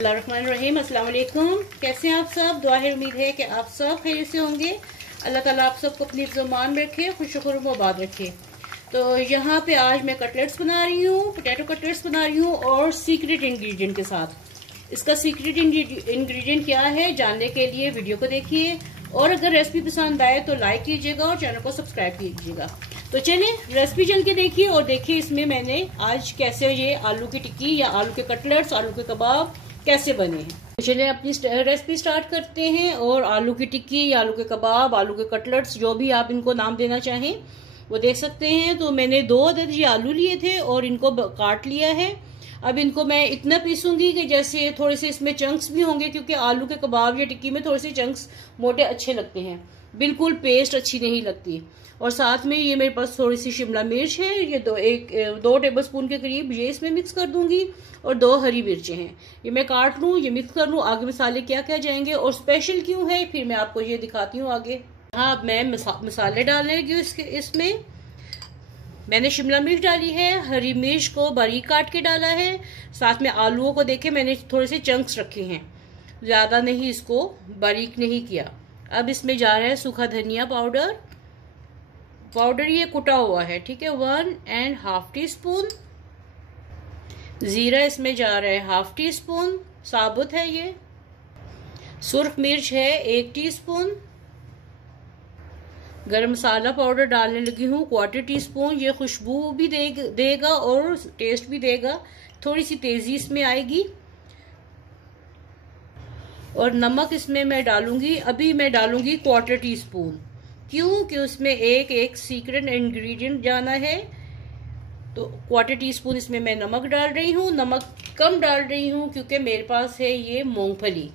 रहीम। अस्सलाम वालेकुम। कैसे हैं आप सब? दुआ है, उम्मीद है कि आप सब खैर से होंगे। अल्लाह ताला आप सबको अपनी ज़ुबान में रखे, खुश खुश आबाद रखे। तो यहाँ पे आज मैं कटलेट्स बना रही हूँ, पोटैटो कटलेट्स बना रही हूँ और सीक्रेट इंग्रेडिएंट के साथ। इसका सीक्रेट इंग्रेडिएंट क्या है जानने के लिए वीडियो को देखिए, और अगर रेसिपी पसंद आए तो लाइक कीजिएगा और चैनल को सब्सक्राइब कीजिएगा। तो चलिए रेसिपी चल के देखिए और देखिए इसमें मैंने आज कैसे ये आलू की टिक्की या आलू के कटलेट्स, आलू के कबाब कैसे बने हैं। तो चलिए अपनी रेसिपी स्टार्ट करते हैं। और आलू की टिक्की या आलू के कबाब, आलू के कटलेट्स, जो भी आप इनको नाम देना चाहें वो देख सकते हैं। तो मैंने 2 अदद ये आलू लिए थे और इनको काट लिया है। अब इनको मैं इतना पीसूंगी कि जैसे थोड़े से इसमें चंक्स भी होंगे, क्योंकि आलू के कबाब या टिक्की में थोड़े से चंक्स मोटे अच्छे लगते हैं, बिल्कुल पेस्ट अच्छी नहीं लगती। और साथ में ये मेरे पास थोड़ी सी शिमला मिर्च है, ये 2 टेबलस्पून के करीब ये इसमें मिक्स कर दूंगी, और 2 हरी मिर्चें हैं। ये मैं काट लूँ, ये मिक्स कर लूँ। आगे मसाले क्या क्या जाएंगे और स्पेशल क्यों है फिर मैं आपको ये दिखाती हूँ आगे। हाँ, अब मैं मसाले डालने लगी इसमें मैंने शिमला मिर्च डाली है, हरी मिर्च को बारीक काट के डाला है। साथ में आलूओं को देखे मैंने थोड़े से चंक्स रखे हैं, ज्यादा नहीं, इसको बारीक नहीं किया। अब इसमें जा रहा है सूखा धनिया पाउडर ये कुटा हुआ है, ठीक है, 1.5 टीस्पून। जीरा इसमें जा रहा है 1/2 टीस्पून, साबुत है ये। सुर्ख मिर्च है 1 टीस्पून। गरम मसाला पाउडर डालने लगी हूँ 1/4 टीस्पून। ये खुशबू भी देगा और टेस्ट भी देगा, थोड़ी सी तेजी इसमें आएगी। और नमक इसमें मैं डालूंगी, अभी मैं डालूंगी 1/4 टीस्पून। क्यों कि उसमें एक सीक्रेट इंग्रेडिएंट जाना है। तो 1/4 टीस्पून इसमें मैं नमक डाल रही हूँ। नमक कम डाल रही हूँ क्योंकि मेरे पास है ये मूंगफली।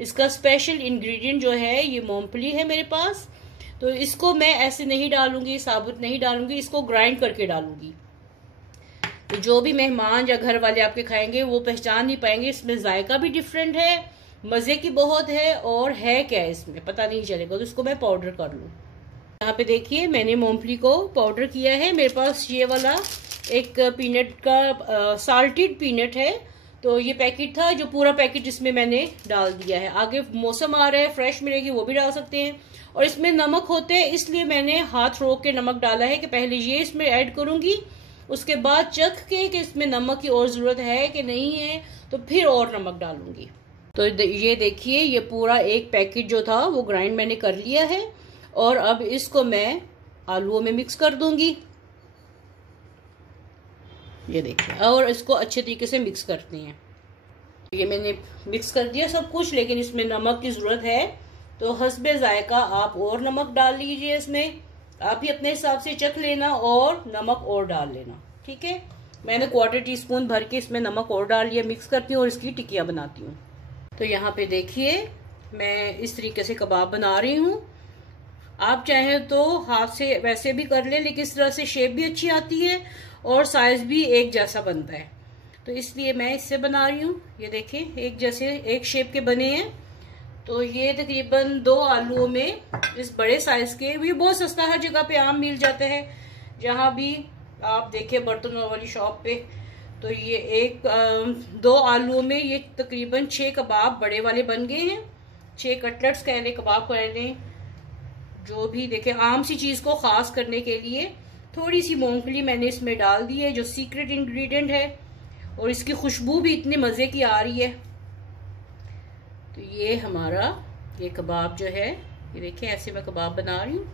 इसका स्पेशल इंग्रेडिएंट जो है ये मूंगफली है मेरे पास। तो इसको मैं ऐसे नहीं डालूंगी, साबुत नहीं डालूंगी, इसको ग्राइंड करके डालूंगी। तो जो भी मेहमान या घर वाले आपके खाएंगे वो पहचान नहीं पाएंगे। इसमें जायका भी डिफरेंट है, मजे की बहुत है, और है क्या इसमें पता नहीं चलेगा। तो इसको मैं पाउडर कर लूँ। यहाँ पे देखिए मैंने मूंगफली को पाउडर किया है। मेरे पास ये वाला एक पीनट का साल्टेड पीनट है, तो ये पैकेट था, जो पूरा पैकेट इसमें मैंने डाल दिया है। आगे मौसम आ रहा है, फ्रेश मिलेगी, वो भी डाल सकते हैं। और इसमें नमक होते हैं, इसलिए मैंने हाथ रोक के नमक डाला है कि पहले ये इसमें ऐड करूंगी, उसके बाद चख के कि इसमें नमक की और जरूरत है कि नहीं है, तो फिर और नमक डालूंगी। तो ये देखिए ये पूरा एक पैकेट जो था वो ग्राइंड मैंने कर लिया है। और अब इसको मैं आलूओं में मिक्स कर दूंगी, ये देखिए, और इसको अच्छे तरीके से मिक्स करते हैं। ये मैंने मिक्स कर दिया सब कुछ, लेकिन इसमें नमक की जरूरत है, तो हस्बे जायका आप और नमक डाल लीजिए। इसमें आप भी अपने हिसाब से चख लेना और नमक और डाल लेना, ठीक है। मैंने 1/4 टीस्पून भर के इसमें नमक और डाल लिया। मिक्स करती हूँ और इसकी टिक्कियाँ बनाती हूँ। तो यहाँ पे देखिए मैं इस तरीके से कबाब बना रही हूँ। आप चाहें तो हाथ से वैसे भी कर ले, लेकिन इस तरह से शेप भी अच्छी आती है और साइज भी एक जैसा बनता है, तो इसलिए मैं इससे बना रही हूँ। ये देखिए एक जैसे एक शेप के बने हैं। तो ये तकरीबन 2 आलूओं में इस बड़े साइज के, ये बहुत सस्ता हर जगह पे आम मिल जाता है, जहाँ भी आप देखें बर्तनों वाली शॉप पे। तो ये 2 आलूओं में ये तकरीबन 6 कबाब बड़े वाले बन गए हैं। 6 कटलेट्स कह लें, कबाब कह लें, जो भी देखें। आम सी चीज को खास करने के लिए थोड़ी सी मूंगफली मैंने इसमें डाल दी है, जो सीक्रेट इंग्रेडिएंट है, और इसकी खुशबू भी इतनी मजे की आ रही है। तो ये हमारा ये कबाब जो है, ये देखिए ऐसे मैं कबाब बना रही हूँ।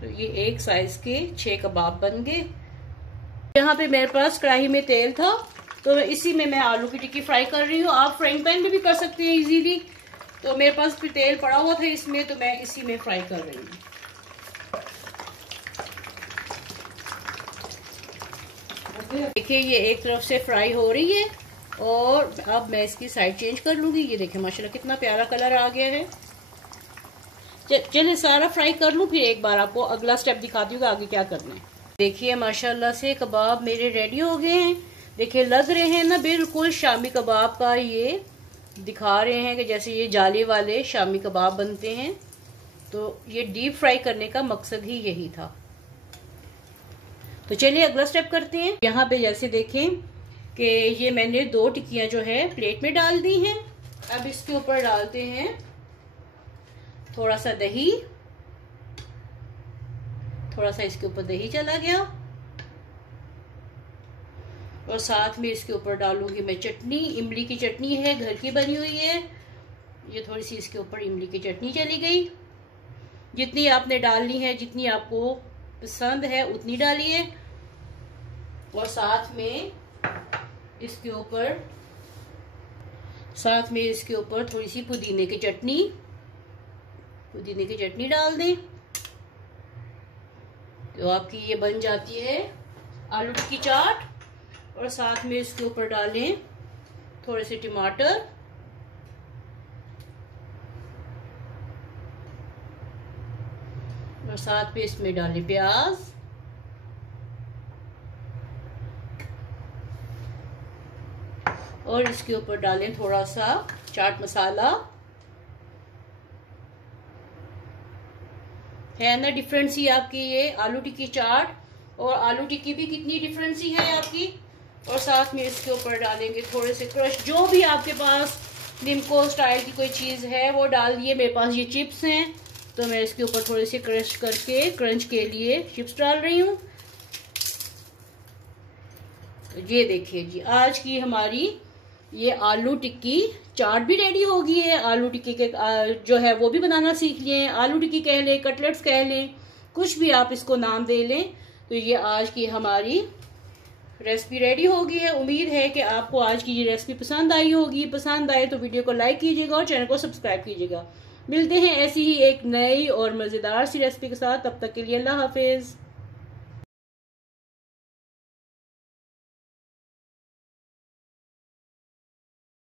तो ये एक साइज के 6 कबाब बन गए। यहाँ पे मेरे पास कढ़ाई में तेल था, तो इसी में मैं आलू की टिक्की फ्राई कर रही हूँ। आप फ्राइंग पैन में भी कर सकते हैं इजीली। तो मेरे पास भी तेल पड़ा हुआ था इसमें, तो मैं इसी में फ्राई कर रही हूँ। देखिए ये एक तरफ से फ्राई हो रही है, और अब मैं इसकी साइड चेंज कर लूंगी। ये देखिए माशाल्लाह कितना प्यारा कलर आ गया है। चलिए सारा फ्राई कर लूँ, फिर एक बार आपको अगला स्टेप दिखाती हूँ कि आगे क्या करना है। देखिए माशाल्लाह से कबाब मेरे रेडी हो गए हैं। देखिए लग रहे हैं ना बिल्कुल शामी कबाब का, ये दिखा रहे हैं कि जैसे ये जाली वाले शामी कबाब बनते हैं। तो ये डीप फ्राई करने का मकसद ही यही था। तो चलिए अगला स्टेप करते हैं। यहाँ पे जैसे देखें कि ये मैंने 2 टिक्कियाँ जो है प्लेट में डाल दी हैं। अब इसके ऊपर डालते हैं थोड़ा सा दही, थोड़ा सा इसके ऊपर दही चला गया, और साथ में इसके ऊपर डालूंगी मैं चटनी। इमली की चटनी है, घर की बनी हुई है। ये थोड़ी सी इसके ऊपर इमली की चटनी चली गई। जितनी आपने डालनी है, जितनी आपको पसंद है उतनी डालिए। और साथ में इसके ऊपर थोड़ी सी पुदीने की चटनी डाल दें, तो आपकी ये बन जाती है आलू टिक्की चाट। और साथ में इसके ऊपर डालें थोड़े से टमाटर, और साथ में इसमें डालें प्याज, और इसके ऊपर डालें थोड़ा सा चाट मसाला। है ना डिफरेंट सी आपकी ये आलू टिक्की चाट, और आलू टिक्की भी कितनी डिफरेंट सी है आपकी। और साथ में इसके ऊपर डालेंगे थोड़े से क्रश, जो भी आपके पास निमको स्टाइल की कोई चीज़ है वो डाल दिए। मेरे पास ये चिप्स हैं, तो मैं इसके ऊपर थोड़े से क्रश करके क्रंच के लिए चिप्स डाल रही हूँ। तो ये देखिए जी, आज की हमारी ये आलू टिक्की चाट भी रेडी हो गई है। आलू टिक्की के जो है वो भी बनाना सीख लिए। आलू टिक्की कह लें, कटलेट्स कह लें, कुछ भी आप इसको नाम दे लें। तो ये आज की हमारी रेसिपी रेडी हो गई है। उम्मीद है कि आपको आज की ये रेसिपी पसंद आई होगी। पसंद आए तो वीडियो को लाइक कीजिएगा और चैनल को सब्सक्राइब कीजिएगा। मिलते हैं ऐसी ही एक नई और मज़ेदार सी रेसिपी के साथ। तब तक के लिए अल्लाह हाफिज़।